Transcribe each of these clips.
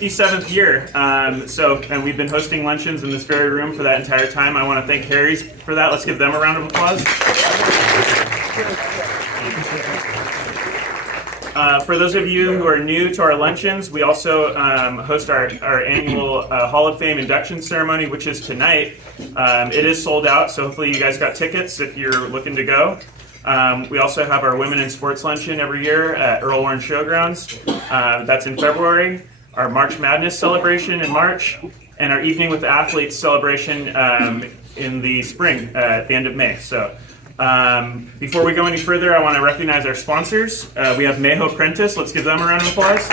57th year. And we've been hosting luncheons in this very room for that entire time. I want to thank Harry's for that. Let's give them a round of applause. For those of you who are new to our luncheons, we also host our annual Hall of Fame induction ceremony, which is tonight. It is sold out, so hopefully you guys got tickets if you're looking to go. We also have our Women in Sports Luncheon every year at Earl Warren Showgrounds. That's in February. Our March Madness celebration in March, and our Evening with the Athletes celebration in the spring at the end of May. So before we go any further, I want to recognize our sponsors. We have Mayo Prentice. Let's give them a round of applause.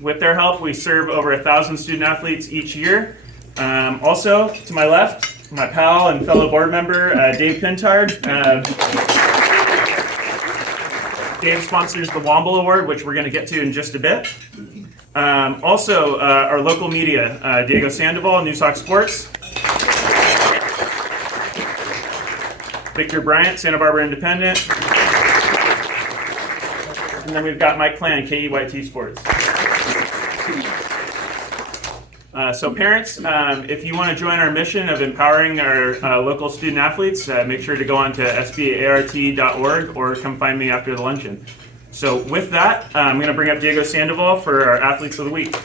With their help, we serve over 1,000 student athletes each year. Also, to my left, my pal and fellow board member, Dave Pintard. Dave sponsors the Womble Award, which we're going to get to in just a bit. Also, our local media, Diego Sandoval, New Sox Sports. Victor Bryant, Santa Barbara Independent. And then we've got Mike Clan, KEYT Sports. So parents, if you want to join our mission of empowering our local student athletes, make sure to go on to sbart.org or come find me after the luncheon. So with that, I'm going to bring up Diego Sandoval for our Athletes of the Week.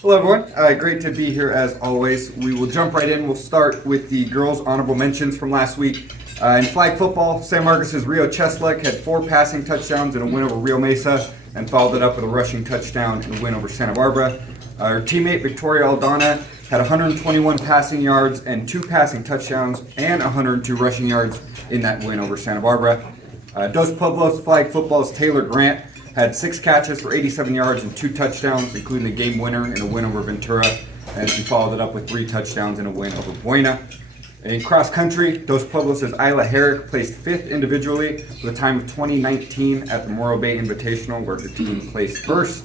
Hello everyone, great to be here as always. We will jump right in. We'll start with the girls' honorable mentions from last week. In flag football, San Marcos' Rio Cheslek had 4 passing touchdowns in a win over Rio Mesa and followed it up with a rushing touchdown in a win over Santa Barbara. Our teammate Victoria Aldana had 121 passing yards and 2 passing touchdowns and 102 rushing yards in that win over Santa Barbara. Dos Pueblos flag football's Taylor Grant had 6 catches for 87 yards and 2 touchdowns, including the game winner in a win over Ventura, and she followed it up with 3 touchdowns and a win over Buena. In cross country, Dos Pueblos' Isla Herrick placed 5th individually with a time of 2019 at the Morro Bay Invitational, where her team placed 1st.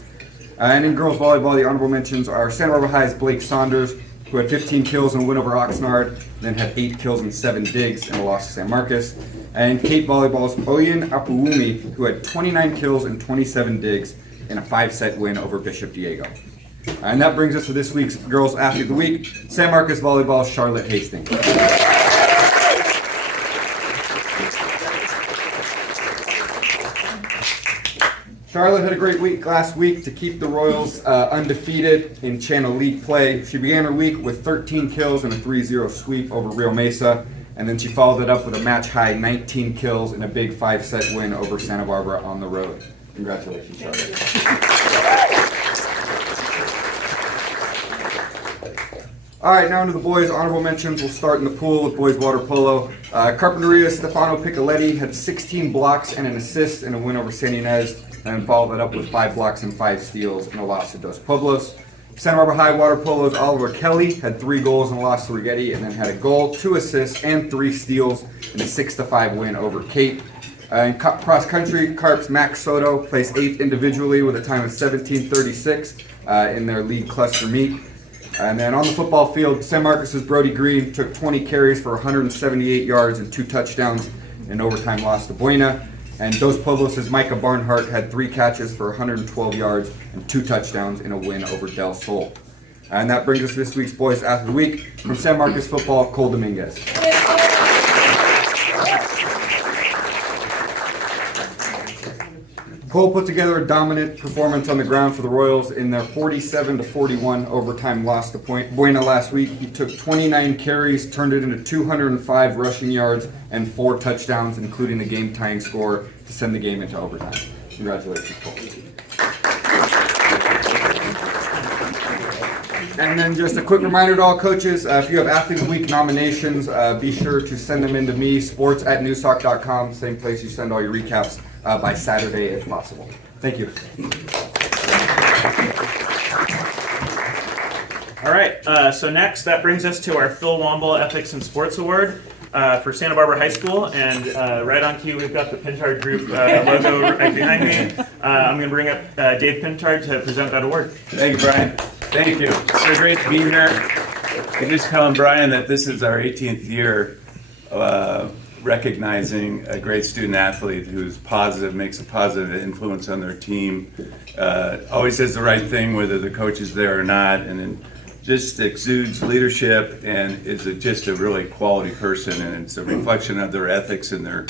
And in girls volleyball, the honorable mentions are Santa Barbara High's Blake Saunders, who had 15 kills in a win over Oxnard, then had 8 kills and 7 digs in a loss to San Marcos. And Cape Volleyball's Oyen Apuumi, who had 29 kills and 27 digs in a 5-set win over Bishop Diego. And that brings us to this week's Girls Athlete of the Week, San Marcos Volleyball's Charlotte Hastings. Charlotte had a great week last week to keep the Royals undefeated in Channel League play. She began her week with 13 kills and a 3-0 sweep over Rio Mesa, and then she followed it up with a match-high 19 kills and a big 5-set win over Santa Barbara on the road. Congratulations, Charlotte. All right, now into the boys' honorable mentions. We'll start in the pool with boys water polo. Carpinteria's Stefano Piccoletti had 16 blocks and an assist in a win over San Ynez, and followed that up with 5 blocks and 5 steals in a loss to Dos Pueblos. Santa Barbara High water polo's Oliver Kelly had 3 goals in a loss to Rigetti, and then had a goal, 2 assists, and 3 steals in a 6-5 win over Cape. In cross country, Carp's Max Soto placed 8th individually with a time of 17:36 in their league cluster meet. And then on the football field, San Marcos' Brody Green took 20 carries for 178 yards and 2 touchdowns in an overtime loss to Buena. And Dos Pueblos' Micah Barnhart had 3 catches for 112 yards and 2 touchdowns in a win over Del Sol. And that brings us to this week's Boys Athlete of the Week. From San Marcos Football, Cole Dominguez. Cole put together a dominant performance on the ground for the Royals in their 47-41 overtime loss to Buena last week. He took 29 carries, turned it into 205 rushing yards and 4 touchdowns, including the game-tying score to send the game into overtime. Congratulations, Cole. And then just a quick reminder to all coaches, if you have Athlete of the Week nominations, be sure to send them in to me, sports@newsoc.com, same place you send all your recaps. By Saturday if possible. Thank you. All right, so next that brings us to our Phil Womble Ethics and Sports Award for Santa Barbara High School, and right on cue we've got the Pintard Group logo right behind me. I'm going to bring up Dave Pintard to present that award. Thank you, Brian. Thank you. It's so great to be here. I just telling Brian that this is our 18th year recognizing a great student athlete who's positive, makes a positive influence on their team, always does the right thing whether the coach is there or not, and then just exudes leadership and is just a really quality person, and it's a reflection of their ethics and their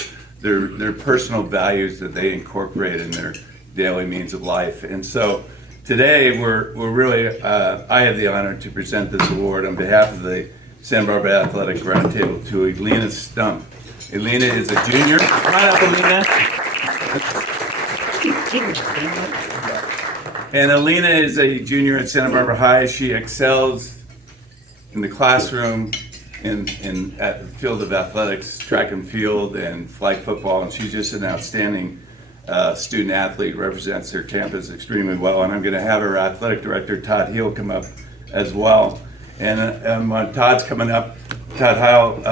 personal values that they incorporate in their daily means of life. And so today we're really, I have the honor to present this award on behalf of the Santa Barbara Athletic Roundtable to Elena Stump. Elena is a junior. Come on up, Elena. And Elena is a junior at Santa Barbara High. She excels in the classroom, at the field of athletics, track and field, and flag football, and she's just an outstanding student athlete, represents her campus extremely well. And I'm going to have her athletic director, Todd Heel, come up as well. And when Todd's coming up, Todd Heil,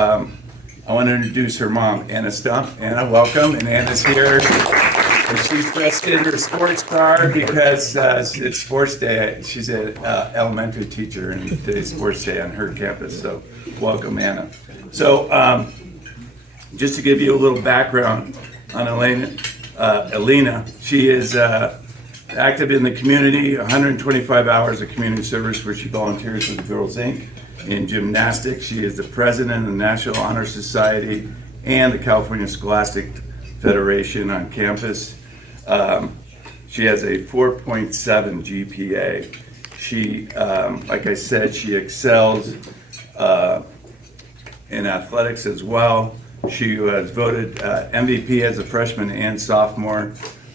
I want to introduce her mom, Anna Stump. Anna, welcome. And Anna's here. And she's dressed in her sports car because it's sports day. She's an elementary teacher, and today's sports day on her campus. So welcome, Anna. So just to give you a little background on Elena, she is active in the community, 125 hours of community service where she volunteers with the Girls Inc. in gymnastics. She is the president of the National Honor Society and the California Scholastic Federation on campus. She has a 4.7 GPA. She, like I said, she excels in athletics as well. She was voted MVP as a freshman and sophomore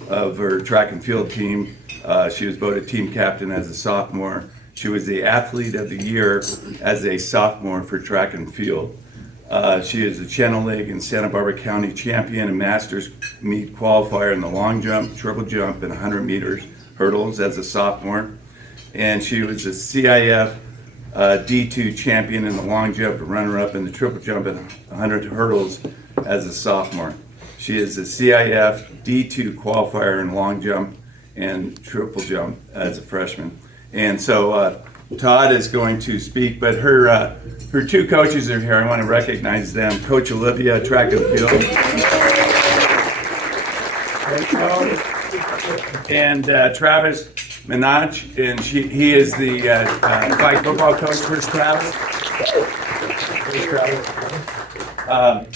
of her track and field team. She was voted team captain as a sophomore. She was the athlete of the year as a sophomore for track and field. She is a Channel League and Santa Barbara County champion and Masters meet qualifier in the long jump, triple jump, and 100 meters hurdles as a sophomore. And she was a CIF D2 champion in the long jump, and runner-up in the triple jump and 100 hurdles as a sophomore. She is a CIF D2 qualifier in long jump and triple jump as a freshman. And so Todd is going to speak, but her two coaches are here. I want to recognize them. Coach Olivia, track and field. And Travis Minaj, and he is the flag football coach. Where's Travis?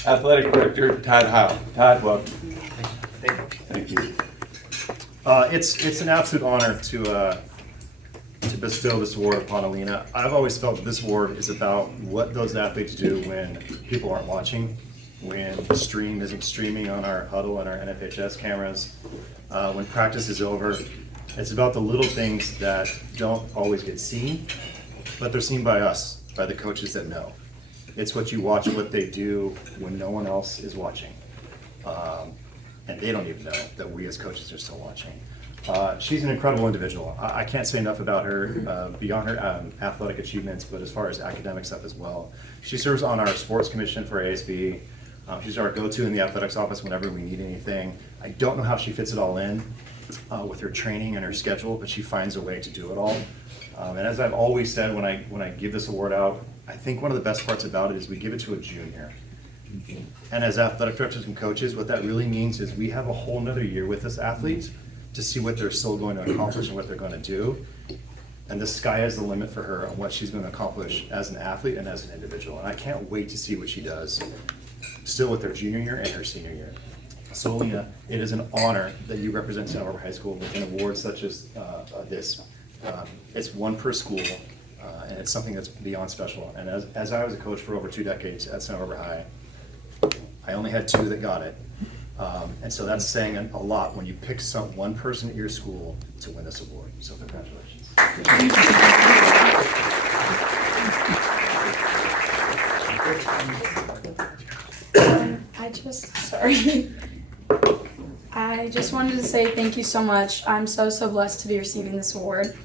Athletic director Todd Heil. Todd, welcome. Thank you. It's an absolute honor to bestow this award upon Alina. I've always felt that this award is about what those athletes do when people aren't watching, when the stream isn't streaming on our huddle and our SBHS cameras, when practice is over. It's about the little things that don't always get seen, but they're seen by us, by the coaches that know. It's what you watch, what they do when no one else is watching. And they don't even know that we as coaches are still watching. She's an incredible individual. I can't say enough about her beyond her athletic achievements, but as far as academic stuff as well. She serves on our sports commission for ASB. She's our go-to in the athletics office whenever we need anything. I don't know how she fits it all in with her training and her schedule, but she finds a way to do it all. And as I've always said when I give this award out, I think one of the best parts about it is we give it to a junior. And as athletic directors and coaches, what that really means is we have a whole nother year with this athlete to see what they're still going to accomplish and what they're going to do. And the sky is the limit for her on what she's going to accomplish as an athlete and as an individual. And I can't wait to see what she does still with her junior year and her senior year. So Alina, it is an honor that you represent Santa Barbara High School with an award such as this. It's one per school, and it's something that's beyond special. And as I was a coach for over 2 decades at Santa Barbara High, I only had 2 that got it. And so that's saying a lot when you pick one person at your school to win this award. So congratulations. I just wanted to say thank you so much. I'm so blessed to be receiving this award.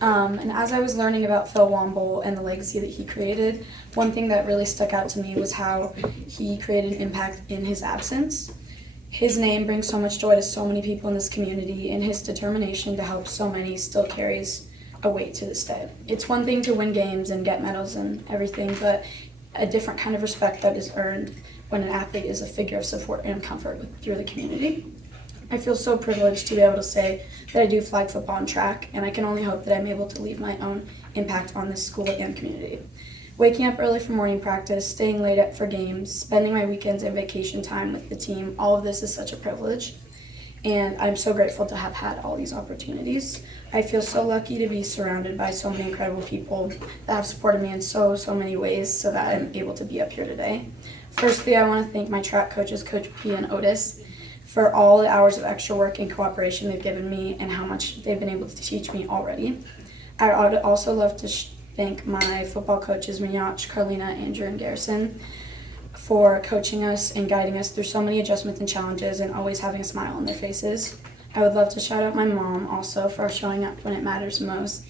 And as I was learning about Phil Womble and the legacy that he created, one thing that really stuck out to me was how he created an impact in his absence. His name brings so much joy to so many people in this community, and his determination to help so many still carries a weight to this day. It's one thing to win games and get medals and everything, but a different kind of respect that is earned when an athlete is a figure of support and comfort through the community. I feel so privileged to be able to say that I do flag football and track, and I can only hope that I'm able to leave my own impact on this school and community. Waking up early for morning practice, staying late up for games, spending my weekends and vacation time with the team, all of this is such a privilege. And I'm so grateful to have had all these opportunities. I feel so lucky to be surrounded by so many incredible people that have supported me in so many ways so that I'm able to be up here today. Firstly, I want to thank my track coaches, Coach P and Otis, for all the hours of extra work and cooperation they've given me and how much they've been able to teach me already. I would also love to thank my football coaches, Minach, Carlina, Andrew, and Garrison, for coaching us and guiding us through so many adjustments and challenges and always having a smile on their faces. I would love to shout out my mom also for showing up when it matters most.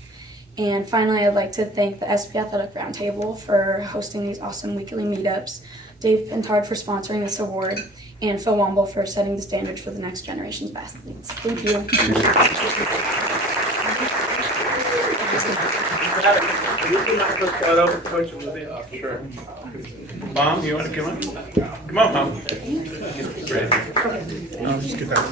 And finally, I'd like to thank the SB Athletic Roundtable for hosting these awesome weekly meetups, Dave Pintard for sponsoring this award, and Phil Womble for setting the standard for the next generation's athletes. Thank you. Sure. Mom, you want to come on? Come on, Mom. Great. I'll just get that.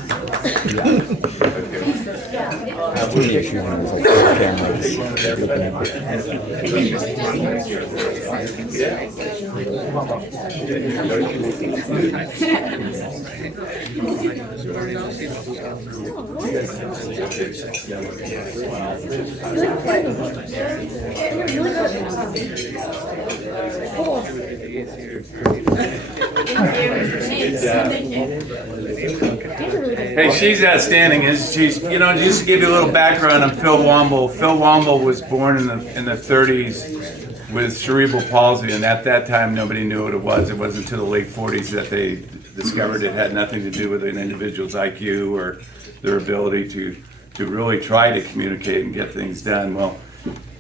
Hey, she's outstanding. She's, you know, just to give you a little background on Phil Womble. Phil Womble was born in the 30s with cerebral palsy, and at that time nobody knew what it was. It wasn't until the late 40s that they discovered it had nothing to do with an individual's IQ or their ability to really try to communicate and get things done. Well,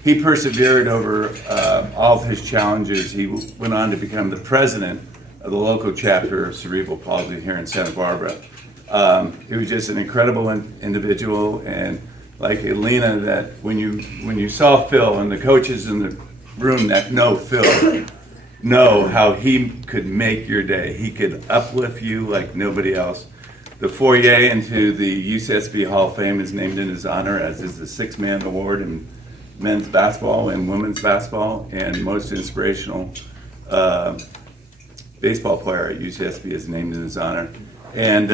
he persevered over all of his challenges. He went on to become the president of the local chapter of cerebral palsy here in Santa Barbara. He was just an incredible individual, and like Elena, that when you saw Phil and the coaches in the room that know Phil, know how he could make your day. He could uplift you like nobody else. The foyer into the UCSB Hall of Fame is named in his honor, as is the 6-man award in men's basketball and women's basketball, and most inspirational baseball player at UCSB is named in his honor. And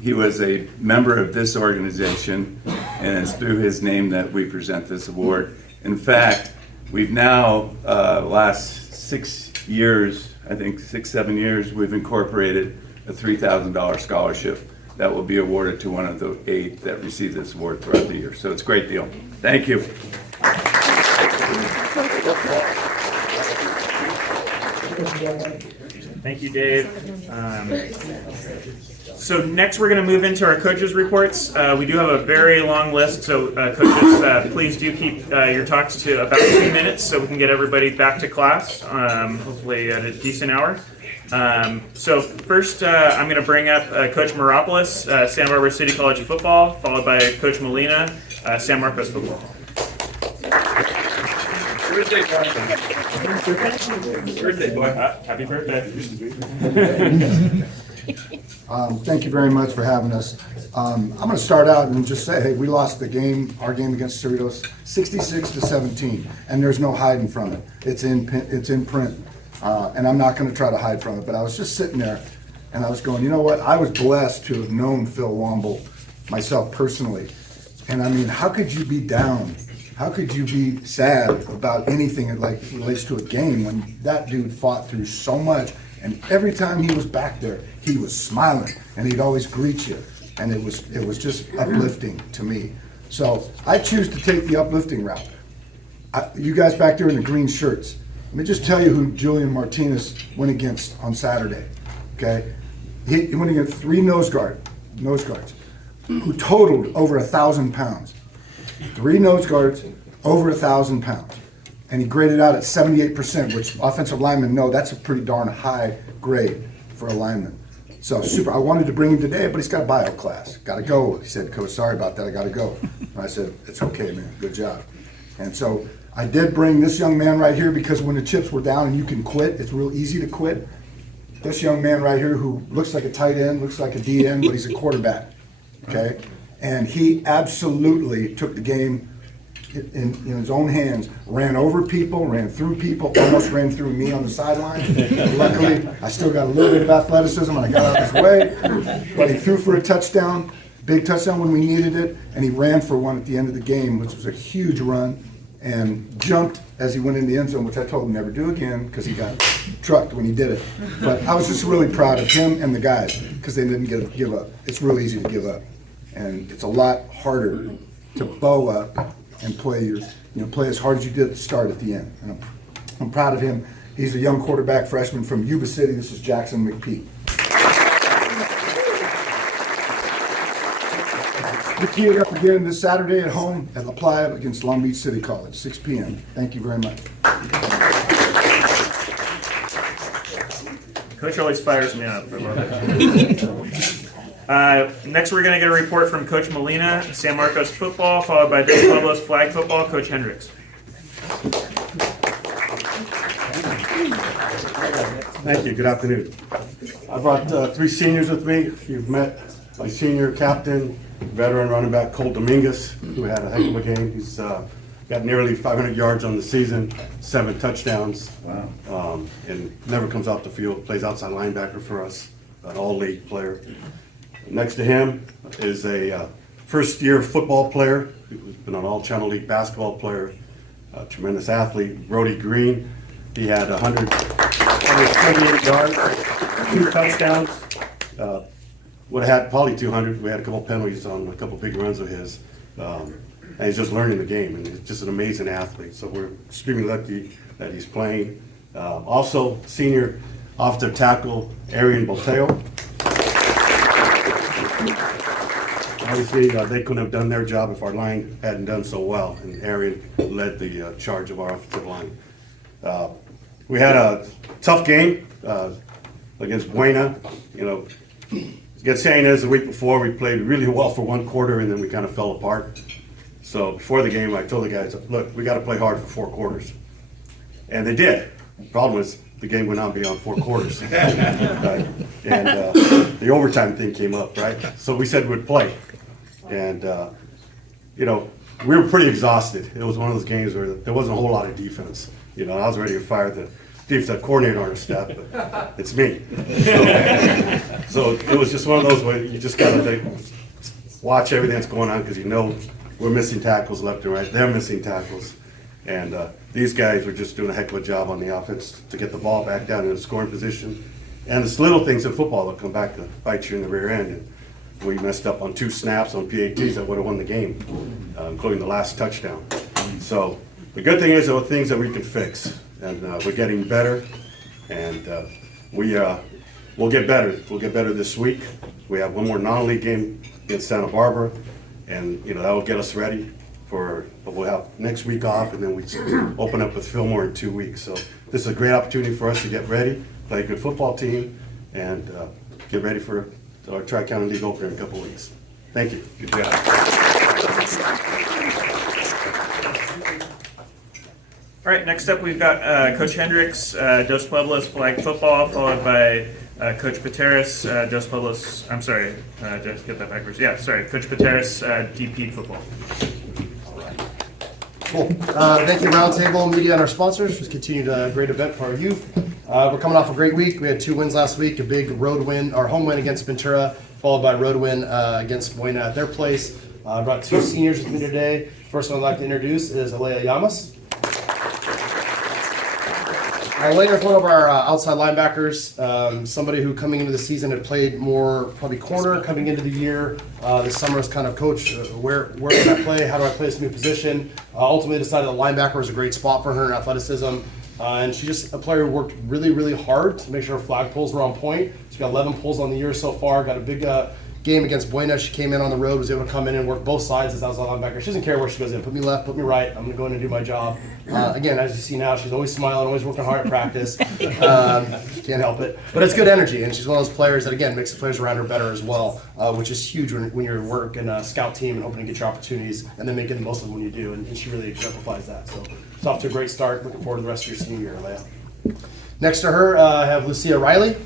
he was a member of this organization, and it's through his name that we present this award. In fact, we've now, last 6 years, I think 6-7 years, we've incorporated a $3,000 scholarship that will be awarded to one of the 8 that receive this award throughout the year. So it's a great deal. Thank you. Thank you, Dave. So next we're going to move into our coaches' reports. We do have a very long list, so coaches, please do keep your talks to about 2 minutes so we can get everybody back to class, hopefully at a decent hour. So first, I'm going to bring up Coach Meropoulos, Santa Barbara City College football, followed by Coach Molina, San Marcos football. Birthday boy. Happy birthday. Thank you very much for having us. I'm going to start out and just say, hey, we lost our game against Cerritos, 66-17, and there's no hiding from it. It's in print, and I'm not going to try to hide from it. But I was just sitting there, and I was going, you know what? I was blessed to have known Phil Womble myself personally, and I mean, how could you be down? How could you be sad about anything that like relates to a game when that dude fought through so much? And every time he was back there, he was smiling, and he'd always greet you, and it was just uplifting to me. So I choose to take the uplifting route. You guys back there in the green shirts, let me just tell you who Julian Martinez went against on Saturday. Okay, he went against 3 nose guards, who totaled over 1,000 pounds. 3 nose guards, over 1,000 pounds. And he graded out at 78%, which offensive linemen know that's a pretty darn high grade for a lineman. So super. I wanted to bring him today, but he's got a bio class. Got to go. He said, Coach, sorry about that. I got to go. And I said, it's okay, man. Good job. And so I did bring this young man right here because when the chips were down and you can quit, it's real easy to quit. this young man right here who looks like a tight end, looks like a DN, but he's a quarterback, okay? And he absolutely took the game in his own hands, ran over people, ran through people, almost ran through me on the sideline. Luckily, I still got a little bit of athleticism and I got out of his way, but he threw for a touchdown, big touchdown when we needed it, and he ran for one at the end of the game, which was a huge run, and jumped as he went in the end zone, which I told him never do again because he got trucked when he did it. But I was just really proud of him and the guys because they didn't give up. It's real easy to give up, and it's a lot harder to bow up and play play as hard as you did at the start at the end. And I'm proud of him. He's a young quarterback freshman from Yuba City. This is Jackson McPeak. The key up again this Saturday at home at La Playa against Long Beach City College, 6 p.m. Thank you very much. Coach always fires me up. I love it. Next, we're going to get a report from Coach Molina, San Marcos football, followed by Dos Pueblos flag football, Coach Hendricks. Thank you. Good afternoon. I brought 3 seniors with me. You've met my senior captain, veteran running back Cole Dominguez, who had a heck of a game. He's got nearly 500 yards on the season, 7 touchdowns. Wow. And never comes off the field, plays outside linebacker for us, an all-league player. Next to him is a first-year football player who's been an all-channel league basketball player, a tremendous athlete, Brody Green. He had 178 yards, 2 touchdowns. Would have had probably 200. We had a couple penalties on a couple big runs of his. And he's just learning the game, and he's just an amazing athlete. So we're extremely lucky that he's playing. Also, senior offensive tackle, Arian Boteo. Obviously, they couldn't have done their job if our line hadn't done so well, and Arian led the charge of our offensive line. We had a tough game against Buena. Good saying is the week before we played really well for 1 quarter and then we kind of fell apart. So before the game, I told the guys, look, we got to play hard for 4 quarters. And they did. The problem was the game went on beyond 4 quarters. Right? And the overtime thing came up, right? So we said we'd play. And, we were pretty exhausted. It was one of those games where there wasn't a whole lot of defense. I was ready to fire the defensive coordinator on our staff, but it's me. So it was just one of those where you just got to watch everything that's going on because we're missing tackles left and right. They're missing tackles. And these guys were just doing a heck of a job on the offense to get the ball back down in a scoring position. And it's little things in football that come back to bite you in the rear end. And we messed up on 2 snaps on PATs that would have won the game, including the last touchdown. So the good thing is there are things that we can fix. And we're getting better, and we'll get better. We'll get better this week. We have one more non-league game against Santa Barbara, and that will get us ready but we'll have next week off, and then we open up with Fillmore in 2 weeks. So this is a great opportunity for us to get ready, play a good football team, and get ready for our Tri-County League opener in a couple weeks. Thank you. Good job. All right, next up we've got Coach Hendricks, Dos Pueblos flag football, followed by Coach Pateras, Dos Pueblos, I'm sorry, just get that backwards. Yeah, sorry, Coach Pateras, DP football. Cool. Thank you, Roundtable, media, and our sponsors. Just continued a great event for our youth. We're coming off a great week. We had 2 wins last week, a big road win, our home win against Ventura, followed by a road win against Buena at their place. I brought 2 seniors with me today. First one I'd like to introduce is Alea Llamas. Alea is one of our outside linebackers, somebody who coming into the season had played more probably corner coming into the year. This summer is kind of, coach, where can I play? How do I play this new position? Ultimately decided the linebacker was a great spot for her in athleticism. And she's just a player who worked really, really hard to make sure her flag pulls were on point. She's got 11 pulls on the year so far, got a big game against Buena. She came in on the road, was able to come in and work both sides as outside linebacker. She doesn't care where she goes in. Put me left, put me right. I'm going to go in and do my job. Again, as you see now, she's always smiling, always working hard at practice. Can't help it. But it's good energy, and she's one of those players that, again, makes the players around her better as well, which is huge when you're working a scout team and hoping to get your opportunities and then making the most of them when you do, and she really exemplifies that. So it's off to a great start. Looking forward to the rest of your senior year, Leia. Next to her, I have Lucia Riley.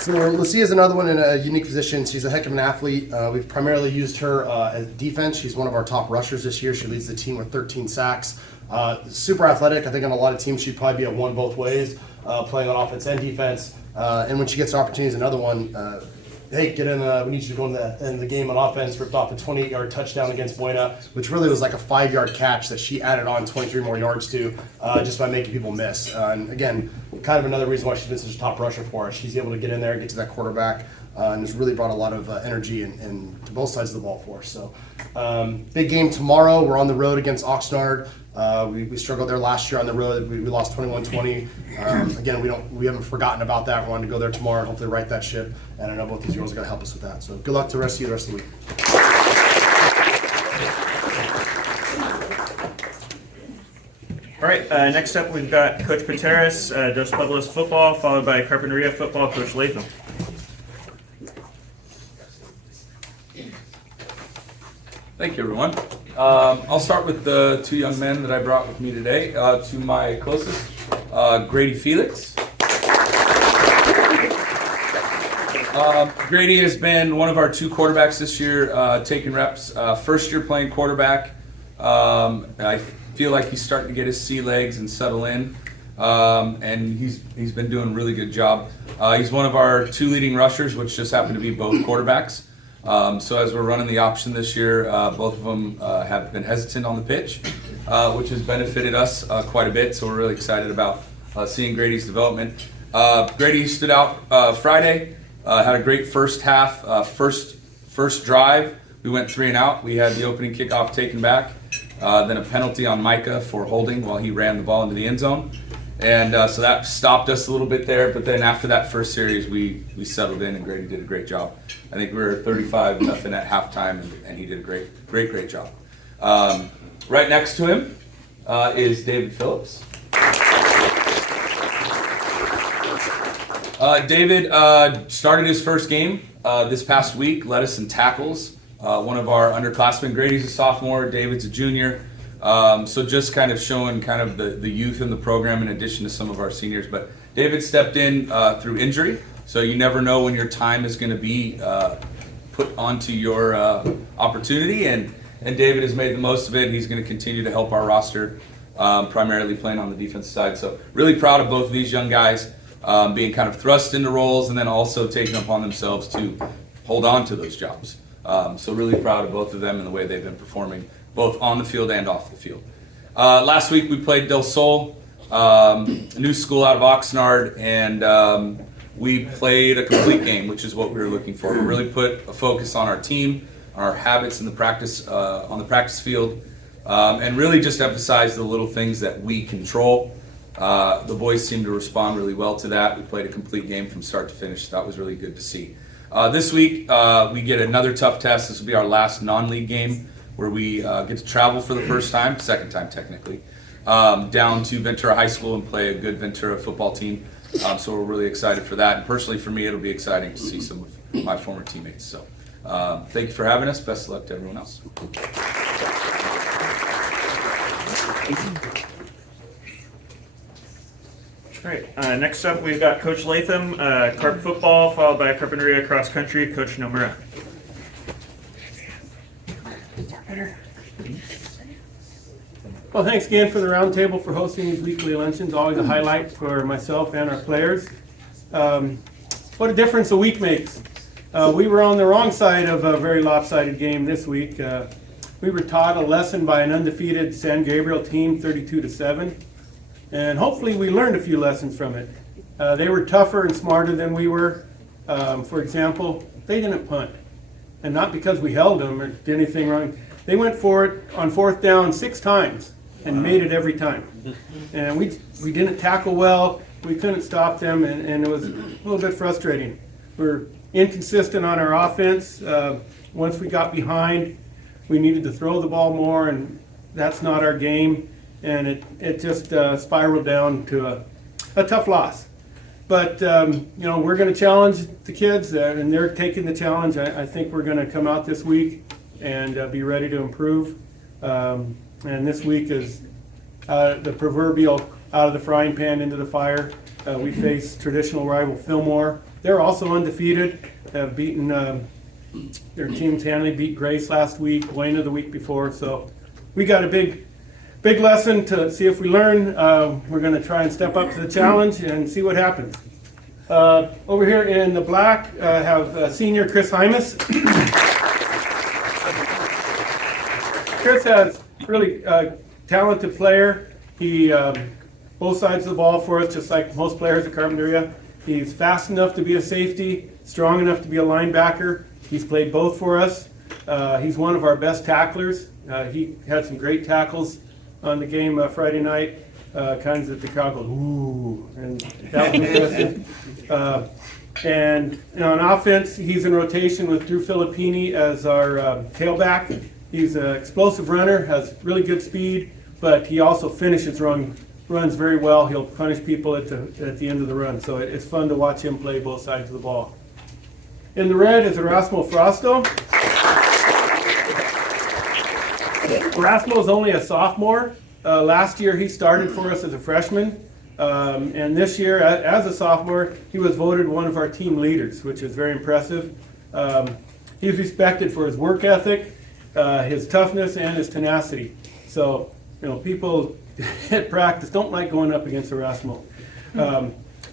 So Lucia is another one in a unique position. She's a heck of an athlete. We've primarily used her as defense. She's one of our top rushers this year. She leads the team with 13 sacks. Super athletic. I think on a lot of teams she'd probably be at one both ways, playing on offense and defense. And when she gets opportunities, another one. Hey, get in. We need you to go in the game on offense. Ripped off a 28-yard touchdown against Buena, which really was like a 5-yard catch that she added on 23 more yards to, just by making people miss. And again, kind of another reason why she's been such a top rusher for us. She's able to get in there, get to that quarterback, and has really brought a lot of energy and to both sides of the ball for us. So, big game tomorrow. We're on the road against Oxnard. We struggled there last year on the road. We lost 21-20. Again, we haven't forgotten about that. We wanted to go there tomorrow and hopefully right that ship. And I know both these girls are going to help us with that. So good luck to the rest of the week. All right, next up we've got Coach Pateras, Dos Pueblos football, followed by Carpinteria football, Coach Latham. Thank you, everyone. I'll start with the two young men that I brought with me today. To my closest, Grady Felix. Grady has been one of our two quarterbacks this year, taking reps. First year playing quarterback. I feel like he's starting to get his sea legs and settle in. And he's been doing a really good job. He's one of our two leading rushers, which just happen to be both quarterbacks. So as we're running the option this year, both of them have been hesitant on the pitch, which has benefited us quite a bit. So we're really excited about seeing Grady's development. Grady stood out Friday, had a great first half, first drive. We went 3 and out. We had the opening kickoff taken back, then a penalty on Micah for holding while he ran the ball into the end zone. And so that stopped us a little bit there, but then after that first series, we settled in and Grady did a great job. I think we were 35-0 at halftime, and he did a great job. Right next to him is David Phillips. David started his first game this past week, led us in tackles. One of our underclassmen, Grady's a sophomore, David's a junior. So just kind of showing kind of the youth in the program in addition to some of our seniors. But David stepped in through injury, so you never know when your time is going to be put onto your opportunity. And David has made the most of it. He's going to continue to help our roster, primarily playing on the defensive side. So really proud of both of these young guys being kind of thrust into roles and then also taking upon themselves to hold on to those jobs. So really proud of both of them and the way they've been performing, both on the field and off the field. Last week we played Del Sol, a new school out of Oxnard, and we played a complete game, which is what we were looking for. We really put a focus on our team, on our habits in the practice, on the practice field, and really just emphasize the little things that we control. The boys seemed to respond really well to that. We played a complete game from start to finish. That was really good to see. This week we get another tough test. This will be our last non-league game, where we get to travel for the first time, second time technically, down to Ventura High School and play a good Ventura football team. So we're really excited for that. And personally for me, it'll be exciting to see some of my former teammates. So thank you for having us. Best of luck to everyone else. All right, next up we've got Coach Latham, Carp football, followed by Carpinteria cross country, Coach Nomura. Well, thanks again for the roundtable for hosting these weekly luncheons. Always a highlight for myself and our players. What a difference a week makes. We were on the wrong side of a very lopsided game this week. We were taught a lesson by an undefeated San Gabriel team, 32-7, and hopefully we learned a few lessons from it. They were tougher and smarter than we were. For example, they didn't punt, and not because we held them or did anything wrong. They went for it on 4th down 6 times and made it every time. And we didn't tackle well. We couldn't stop them, and it was a little bit frustrating. We're inconsistent on our offense. Once we got behind, we needed to throw the ball more, and that's not our game. And it just spiraled down to a tough loss. But we're going to challenge the kids, and they're taking the challenge. I think we're going to come out this week and be ready to improve. And this week is the proverbial out of the frying pan into the fire. We face traditional rival Fillmore. They're also undefeated, have beaten their teams handily, beat Grace last week, Buena the week before. So we got a big lesson to see if we learn. We're going to try and step up to the challenge and see what happens. Over here in the black, have senior Chris Hymas. Chris has really talented player. He both sides of the ball for us, just like most players at Carpinteria. He's fast enough to be a safety, strong enough to be a linebacker. He's played both for us. He's one of our best tacklers. He had some great tackles on the game Friday night, kinds that the crowd goes, ooh, and that was impressive. And on offense, he's in rotation with Drew Filippini as our tailback. He's an explosive runner, has really good speed, but he also finishes runs very well. He'll punish people at the end of the run, so it's fun to watch him play both sides of the ball. In the red is Erasmo Frausto. Erasmo is only a sophomore. Last year he started for us as a freshman, and this year as a sophomore he was voted one of our team leaders, which is very impressive. He's respected for his work ethic, his toughness, and his tenacity. So, people at practice don't like going up against Erasmo.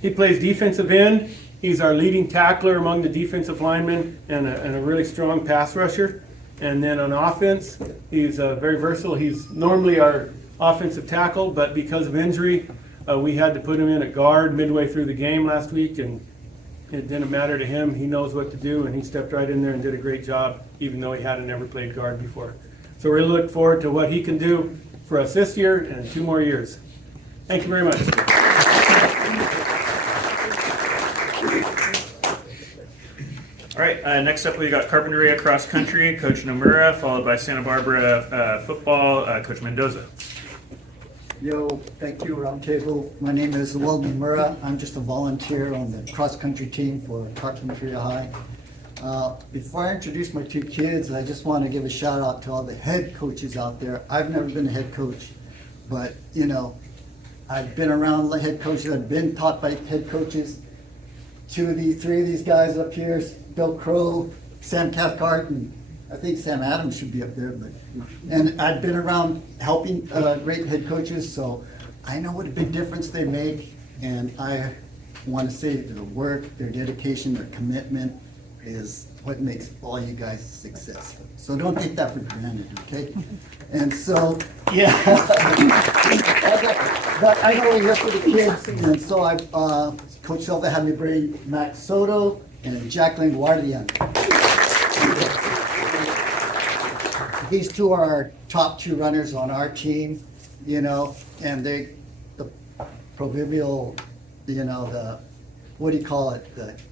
He plays defensive end. He's our leading tackler among the defensive linemen and a really strong pass rusher. And then on offense, he's very versatile. He's normally our offensive tackle, but because of injury, we had to put him in at guard midway through the game last week, and it didn't matter to him. He knows what to do, and he stepped right in there and did a great job, even though he hadn't never played guard before. So we're looking forward to what he can do for us this year and 2 more years. Thank you very much. All right, next up we got Carpinteria cross country, Coach Nomura, followed by Santa Barbara football, Coach Mendoza. Yo, thank you, Roundtable. My name is Womble Nomura. I'm just a volunteer on the cross country team for Carpinteria High. Before I introduce my 2 kids, I just want to give a shout out to all the head coaches out there. I've never been a head coach, but I've been around head coaches. I've been taught by head coaches. 3 of these guys up here, Bill Crow, Sam Cathcart, and I think Sam Adams should be up there. And I've been around helping great head coaches, so I know what a big difference they make. And I want to say their work, their dedication, their commitment is what makes all you guys successful. So don't take that for granted, okay? And so, yeah. But I know we're here for the kids, and so Coach Silva had me bring Max Soto and Jacqueline Guardian. These 2 are our top 2 runners on our team, and the proverbial, the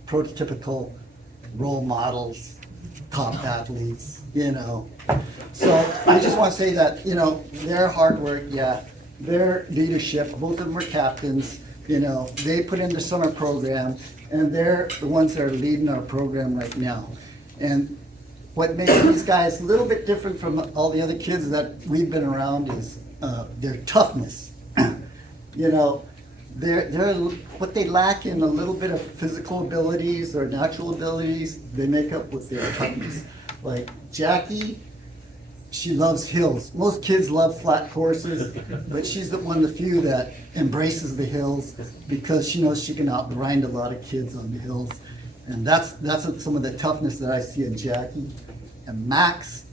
prototypical role models, top athletes, So I just want to say that, their hard work, their leadership, both of them are captains, they put in the summer program, and they're the ones that are leading our program right now. And what makes these guys a little bit different from all the other kids that we've been around is their toughness. They're what they lack in a little bit of physical abilities or natural abilities, they make up with their toughness. Like Jackie, she loves hills. Most kids love flat courses, but she's one of the few that embraces the hills because she knows she can outgrind a lot of kids on the hills. And that's some of the toughness that I see in Jackie. And Max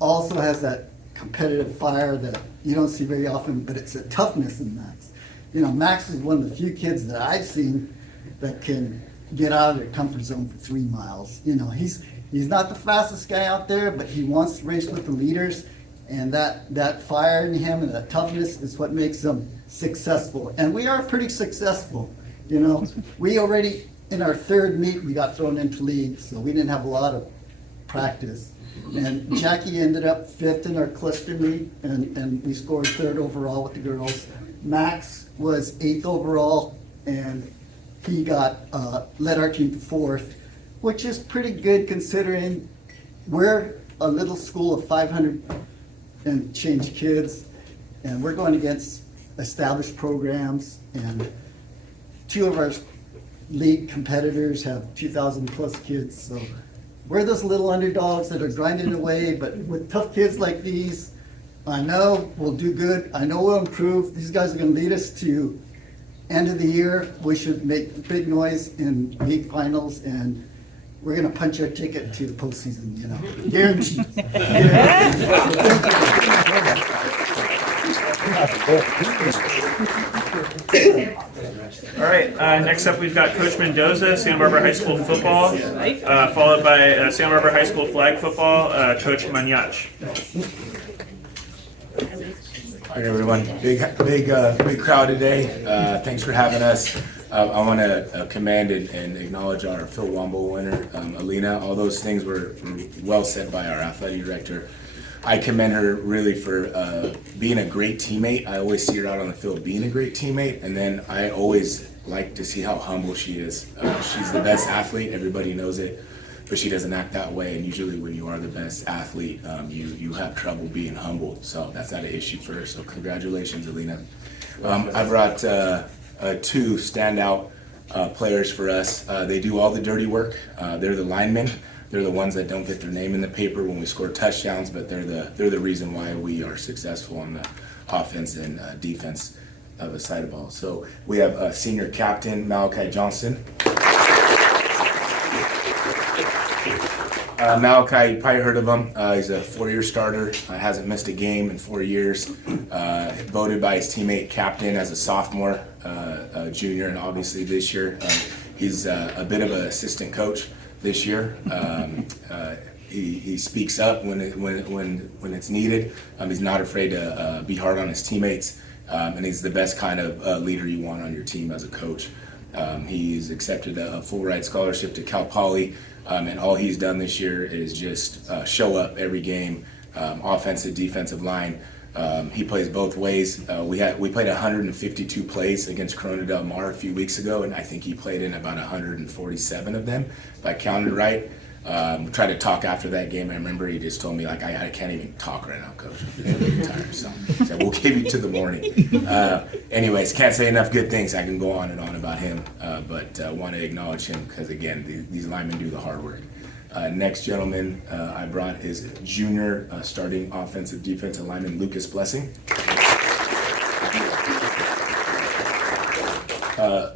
also has that competitive fire that you don't see very often, but it's a toughness in Max. Max is one of the few kids that I've seen that can get out of their comfort zone for 3 miles. He's not the fastest guy out there, but he wants to race with the leaders, and that fire in him and that toughness is what makes him successful. And we are pretty successful. We already, in our 3rd meet, we got thrown into league, so we didn't have a lot of practice. And Jackie ended up 5th in our cluster meet, and we scored 3rd overall with the girls. Max was 8th overall, and he got led our team to 4th, which is pretty good considering we're a little school of 500 and change kids, and we're going against established programs, and 2 of our league competitors have 2,000 plus kids. So we're those little underdogs that are grinding away, but with tough kids like these, I know we'll do good. I know we'll improve. These guys are going to lead us to end of the year. We should make big noise in league finals, and we're going to punch our ticket to the postseason, you know. Guaranteed. All right, next up we've got Coach Mendoza, Santa Barbara High School football, followed by Santa Barbara High School flag football, Coach Manyach. All right, everyone. Big crowd today. Thanks for having us. I want to commend and acknowledge our Phil Womble winner, Alina. All those things were well said by our athletic director. I commend her really for being a great teammate. I always see her out on the field being a great teammate, and then I always like to see how humble she is. She's the best athlete, everybody knows it, but she doesn't act that way, and usually when you are the best athlete, you have trouble being humble, so that's not an issue for her, so congratulations, Alina. I brought 2 standout players for us. They do all the dirty work. They're the linemen. They're the ones that don't get their name in the paper when we score touchdowns, but they're the reason why we are successful on the offense and defense of the side of the ball. So we have senior captain Malachi Johnson. Malachi, you probably heard of him. He's a 4-year starter, hasn't missed a game in 4 years. Voted by his teammate captain as a sophomore, junior, and obviously this year. He's a bit of an assistant coach this year. He speaks up when it's needed. He's not afraid to be hard on his teammates, and he's the best kind of leader you want on your team as a coach. He's accepted a full ride scholarship to Cal Poly, and all he's done this year is just show up every game, offensive, defensive line. He plays both ways. We played 152 plays against Corona Del Mar a few weeks ago, and I think he played in about 147 of them, if I counted right. Tried to talk after that game. I remember he just told me, like, I can't even talk right now, Coach. I'm really tired. So we'll give you to the morning. Anyways, can't say enough good things. I can go on and on about him, but want to acknowledge him because, again, these linemen do the hard work. Next gentleman I brought is junior starting offensive defensive lineman Lucas Blessing.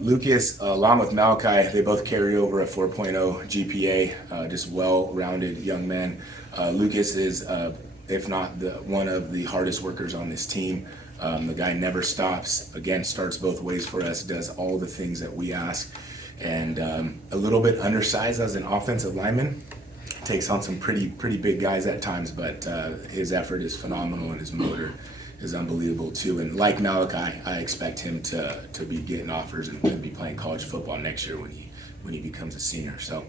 Lucas, along with Malachi, they both carry over a 4.0 GPA, just well-rounded young men. Lucas is, if not one of the hardest workers on this team. The guy never stops, again, starts both ways for us, does all the things that we ask, and a little bit undersized as an offensive lineman. Takes on some pretty big guys at times, but his effort is phenomenal and his motor is unbelievable too. And like Malachi, I expect him to be getting offers and to be playing college football next year when he becomes a senior. So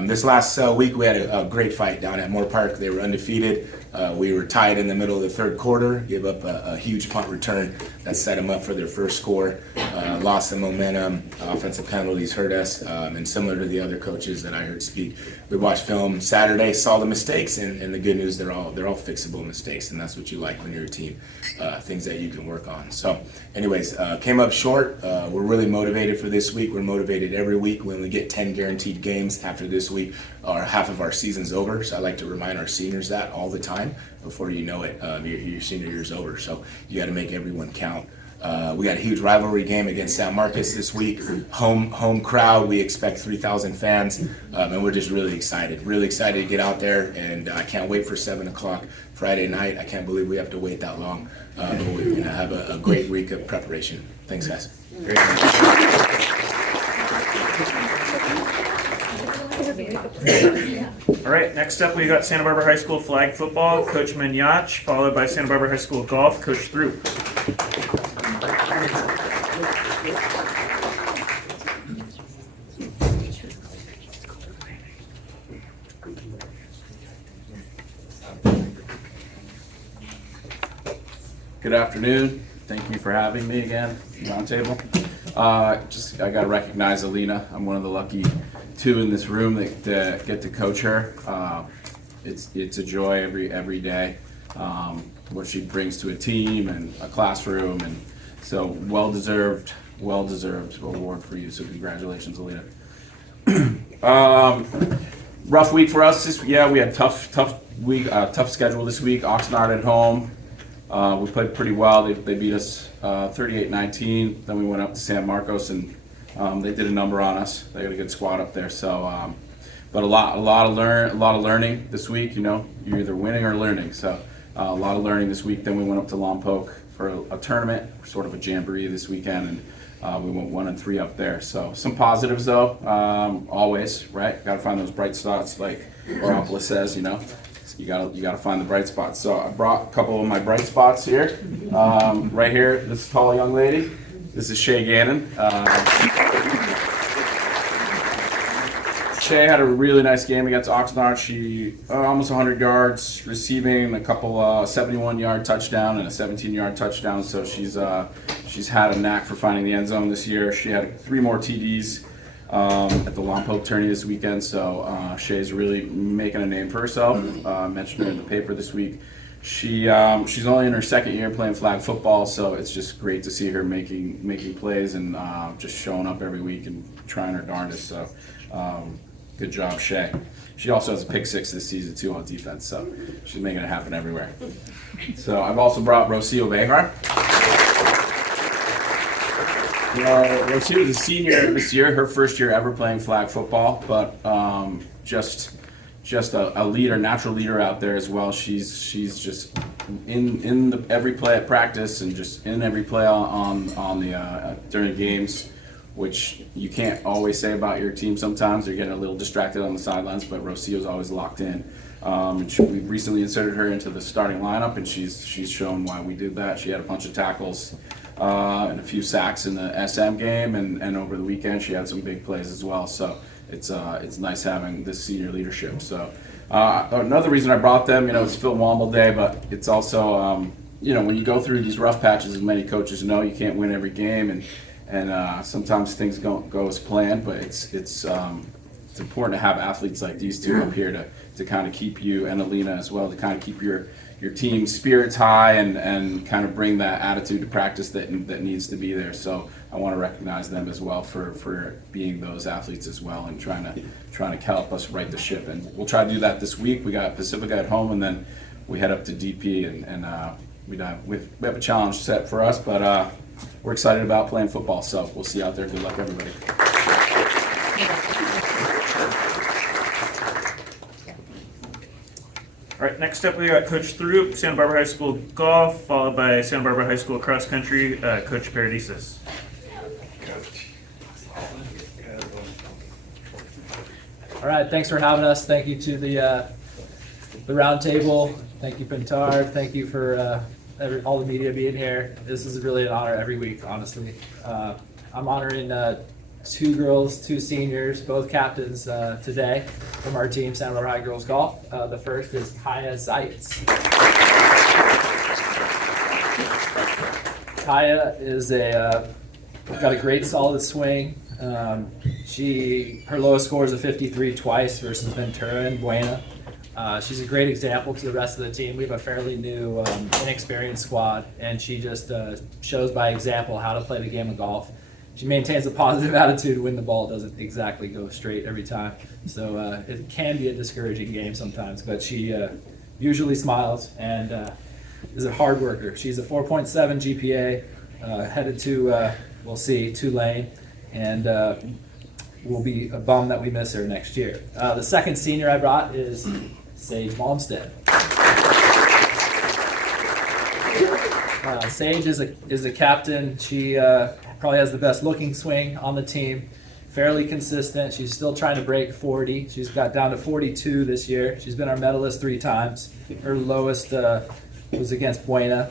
this last week we had a great fight down at Moore Park. They were undefeated. We were tied in the middle of the third quarter, gave up a huge punt return that set them up for their first score. Lost some momentum. Offensive penalties hurt us, and similar to the other coaches that I heard speak, we watched film Saturday, saw the mistakes, and the good news, they're all fixable mistakes, and that's what you like when you're a team, things that you can work on. So anyways, came up short. We're really motivated for this week. We're motivated every week. We only get 10 guaranteed games after this week, or half of our season's over. So I like to remind our seniors that all the time. Before you know it, your senior year's over. So you got to make everyone count. We got a huge rivalry game against San Marcos this week. Home crowd. We expect 3,000 fans, and we're just really excited to get out there. And I can't wait for 7 o'clock Friday night. I can't believe we have to wait that long. But we're going to have a great week of preparation. Thanks, guys. Great. All right, next up we got Santa Barbara High School flag football, Coach Manyach, followed by Santa Barbara High School golf, Coach Throop. Good afternoon. Thank you for having me again, Roundtable. I got to recognize Alina. I'm one of the lucky 2 in this room that get to coach her. It's a joy every day. What she brings to a team and a classroom, and So well-deserved award for you. So congratulations, Alina. Rough week for us. We had tough week, tough schedule this week. Oxnard at home. We played pretty well. They beat us 38-19. Then we went up to San Marcos and they did a number on us. They got a good squad up there. So, but a lot of learning this week. You know, you're either winning or learning. So a lot of learning this week. Then we went up to Lompoc for a tournament, sort of a jamboree this weekend, and we went 1-3 up there. So some positives though, always, right? Got to find those bright spots, like Orapolis says. You know, you gotta find the bright spots. So I brought a couple of my bright spots here. Right here, this tall young lady. This is Shay Gannon. Shay had a really nice game against Oxnard. She almost 100 yards receiving, a couple 71-yard touchdown and a 17-yard touchdown. So she's had a knack for finding the end zone this year. She had 3 more TDs at the Lompoc tourney this weekend. So Shay's really making a name for herself. Mentioned her in the paper this week. She's only in her 2nd year playing flag football, so it's just great to see her making plays and just showing up every week and trying her darndest. So. Good job, Shay. She also has a pick 6 this season too on defense, so she's making it happen everywhere. So I've also brought Rocio Behar. Rocio is a senior this year, her first year ever playing flag football, but just a leader, natural leader out there as well. She's just in every play at practice and just in every play on the during games, which you can't always say about your team sometimes. They're getting a little distracted on the sidelines, but Rocio's always locked in. We recently inserted her into the starting lineup, and she's shown why we did that. She had a bunch of tackles and a few sacks in the SM game, and over the weekend she had some big plays as well. So it's nice having this senior leadership. So another reason I brought them, it's Phil Womble Day, but it's also, when you go through these rough patches, as many coaches know, you can't win every game, and sometimes things don't go as planned, but it's important to have athletes like these two up here to kind of keep you, and Alina as well, to kind of keep your team spirits high and kind of bring that attitude to practice that needs to be there. So I want to recognize them as well for being those athletes as well and trying to help us right the ship. And we'll try to do that this week. We got Pacifica at home, and then we head up to DP, and we have a challenge set for us, but we're excited about playing football, so we'll see you out there. Good luck, everybody. All right, next up we got Coach Throop, Santa Barbara High School golf, followed by Santa Barbara High School cross country, Coach Paradises. All right, thanks for having us. Thank you to the round table. Thank you, Pintard. Thank you for all the media being here. This is really an honor every week, honestly. I'm honoring 2 girls, 2 seniors, both captains today from our team, Santa Barbara High Girls Golf. The first is Kaya Zeitz. Kaya is got a great solid swing. Her lowest score is a 53 twice versus Ventura and Buena. She's a great example to the rest of the team. We have a fairly new, inexperienced squad, and she just shows by example how to play the game of golf. She maintains a positive attitude when the ball doesn't exactly go straight every time. So it can be a discouraging game sometimes, but she usually smiles and is a hard worker. She's a 4.7 GPA, headed to, we'll see, Tulane, and we'll be a bum that we miss her next year. The second senior I brought is Sage Malmstead. Sage is a captain. She probably has the best looking swing on the team. Fairly consistent. She's still trying to break 40. She's got down to 42 this year. She's been our medalist 3 times. Her lowest was against Buena.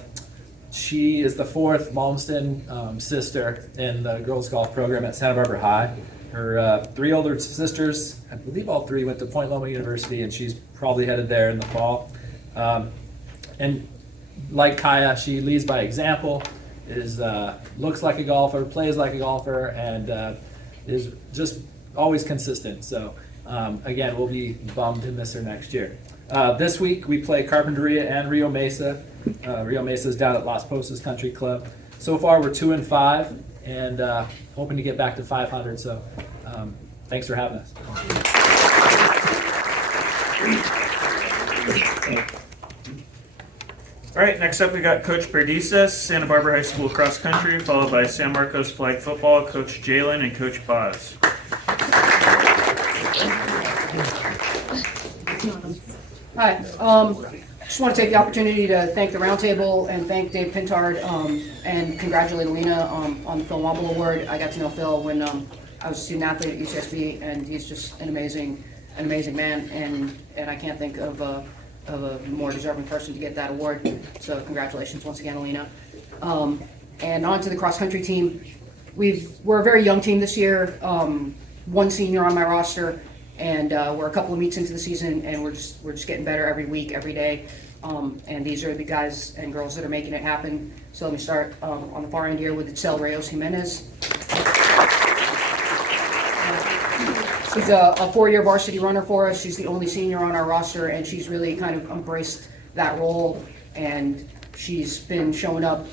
She is the 4th Malmsteen sister in the girls golf program at Santa Barbara High. Her 3 older sisters, I believe all 3 went to Point Loma University, and she's probably headed there in the fall. And like Kaya, she leads by example, looks like a golfer, plays like a golfer, and is just always consistent. So again, we'll be bummed to miss her next year. This week we play Carpinteria and Rio Mesa. Rio Mesa is down at Las Posas Country Club. So far, we're 2-5, and hoping to get back to 500. So, thanks for having us. All right, next up we got Coach Perdizas, Santa Barbara High School cross country, followed by San Marcos flag football, Coach Jalen and Coach Boz. Hi. Just want to take the opportunity to thank the roundtable and thank Dave Pintard and congratulate Alina on the Phil Womble Award. I got to know Phil when I was a student athlete at UCSB, and he's just an amazing man, and I can't think of a more deserving person to get that award. So congratulations once again, Alina. And on to the cross country team. We're a very young team this year. One senior on my roster. And we're a couple of weeks into the season, and we're just getting better every week, every day. And these are the guys and girls that are making it happen. So let me start on the far end here with Itzel Reyes Jimenez. She's a 4-year varsity runner for us. She's the only senior on our roster, and she's really kind of embraced that role. And she's been showing up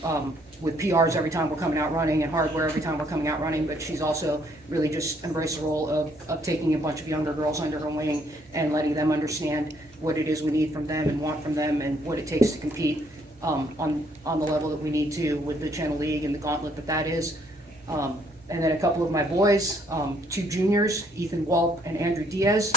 with PRs every time we're coming out running and hardware every time we're coming out running, but she's also really just embraced the role of taking a bunch of younger girls under her wing and letting them understand what it is we need from them and want from them and what it takes to compete on the level that we need to with the Channel League and the gauntlet that is. And then a couple of my boys, 2 juniors, Ethan Walp and Andrew Diaz.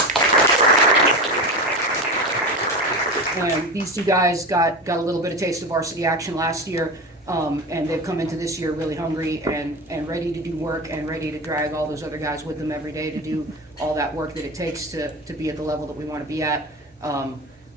And these 2 guys got a little bit of taste of varsity action last year. And they've come into this year really hungry and ready to do work and ready to drag all those other guys with them every day to do all that work that it takes to be at the level that we want to be at.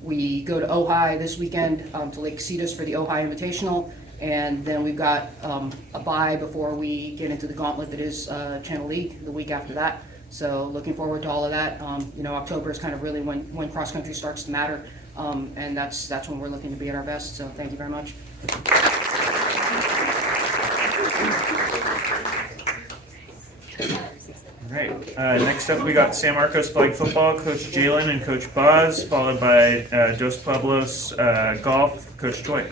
We go to Ojai this weekend to Lake Casitas for the Ojai Invitational, and then we've got a bye before we get into the gauntlet that is Channel League the week after that. So looking forward to all of that. October is kind of really when cross country starts to matter, and that's when we're looking to be at our best. So thank you very much. All right, next up we got San Marcos flag football, Coach Jalen and Coach Boz, followed by Dos Pueblos golf, Coach Choi.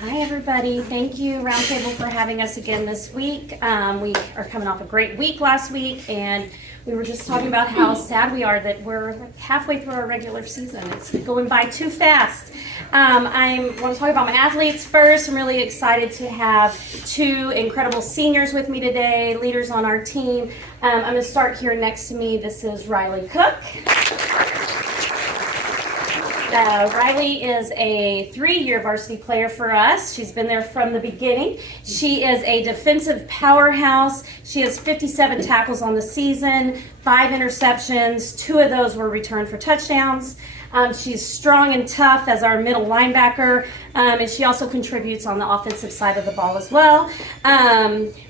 Hi everybody, thank you Roundtable for having us again this week. We are coming off a great week last week, and we were just talking about how sad we are that we're like halfway through our regular season. It's going by too fast. I want to talk about my athletes first. I'm really excited to have 2 incredible seniors with me today, leaders on our team. I'm going to start here next to me. This is Riley Cook. Riley is a 3-year varsity player for us. She's been there from the beginning. She is a defensive powerhouse. She has 57 tackles on the season, 5 interceptions. 2 of those were returned for touchdowns. She's strong and tough as our middle linebacker, and she also contributes on the offensive side of the ball as well.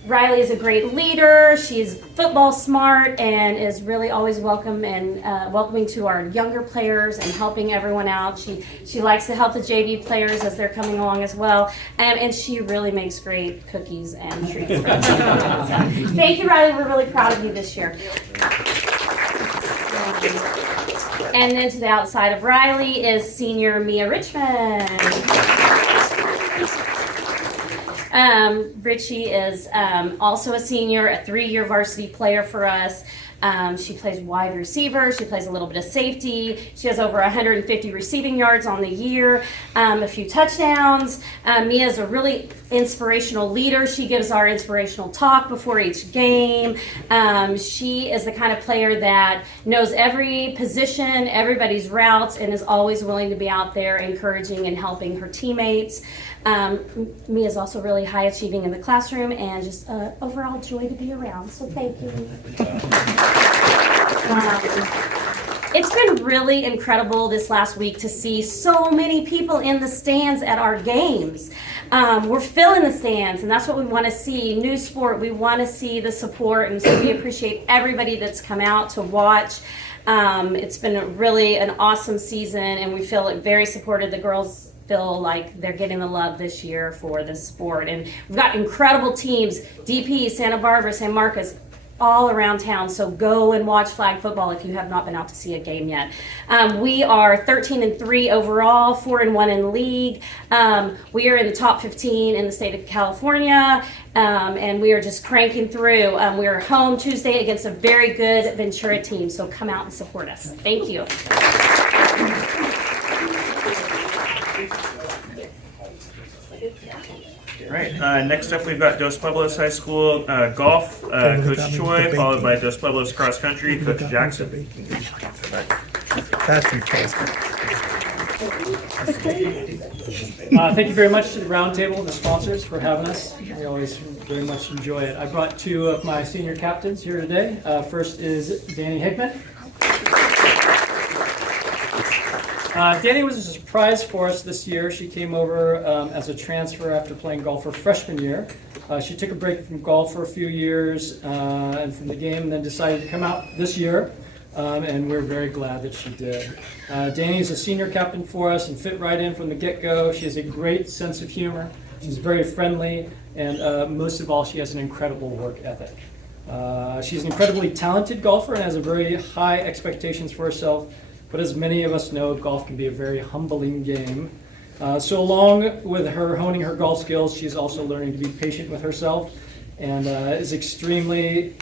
Riley is a great leader. She's football smart and is really always welcome and welcoming to our younger players and helping everyone out. She likes to help the JV players as they're coming along as well, and she really makes great cookies and treats for us. So, thank you, Riley. We're really proud of you this year. And then to the outside of Riley is senior Mia Richmond. Richie is also a senior, a 3-year varsity player for us. She plays wide receiver. She plays a little bit of safety. She has over 150 receiving yards on the year, a few touchdowns. Mia is a really inspirational leader. She gives our inspirational talk before each game. She is the kind of player that knows every position, everybody's routes, and is always willing to be out there encouraging and helping her teammates. Mia is also really high achieving in the classroom and just overall joy to be around. So thank you. It's been really incredible this last week to see so many people in the stands at our games. We're filling the stands, and that's what we want to see. New sport, we want to see the support, and so we appreciate everybody that's come out to watch. It's been really an awesome season, and we feel very supported. The girls feel like they're getting the love this year for this sport, and we've got incredible teams: DP, Santa Barbara, San Marcos, all around town. So go and watch flag football if you have not been out to see a game yet. We are 13-3 overall, 4-1 in the league. We are in the top 15 in the state of California, and we are just cranking through. We are home Tuesday against a very good Ventura team, so come out and support us. Thank you. All right, next up we've got Dos Pueblos High School golf, Coach Choi, followed by Dos Pueblos cross country, Coach Jackson. Thank you very much to the roundtable, the sponsors, for having us. We always very much enjoy it. I brought two of my senior captains here today. First is Danny Hickman. Danny was a surprise for us this year. She came over as a transfer after playing golf her freshman year. She took a break from golf for a few years and from the game, and then decided to come out this year, and we're very glad that she did. Danny is a senior captain for us and fit right in from the get-go. She has a great sense of humor. She's very friendly, and most of all, she has an incredible work ethic. She's an incredibly talented golfer and has a very high expectations for herself. But as many of us know, golf can be a very humbling game. So along with her honing her golf skills, she's also learning to be patient with herself, and it's extremely